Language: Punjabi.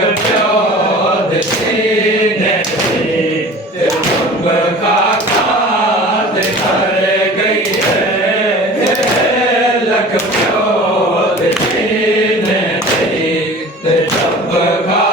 ਪਿਓ ਦਿੱਤੀ ਨੇ ਤੇ ਬੰਬ ਖਾਖਾ ਦੇ ਘਰ ਗਈ ਹੈ ਲੱਖ ਪਿਓ ਦਿੱਤੀ ਨੇ ਤੇ ਬੰਬ ਖਾ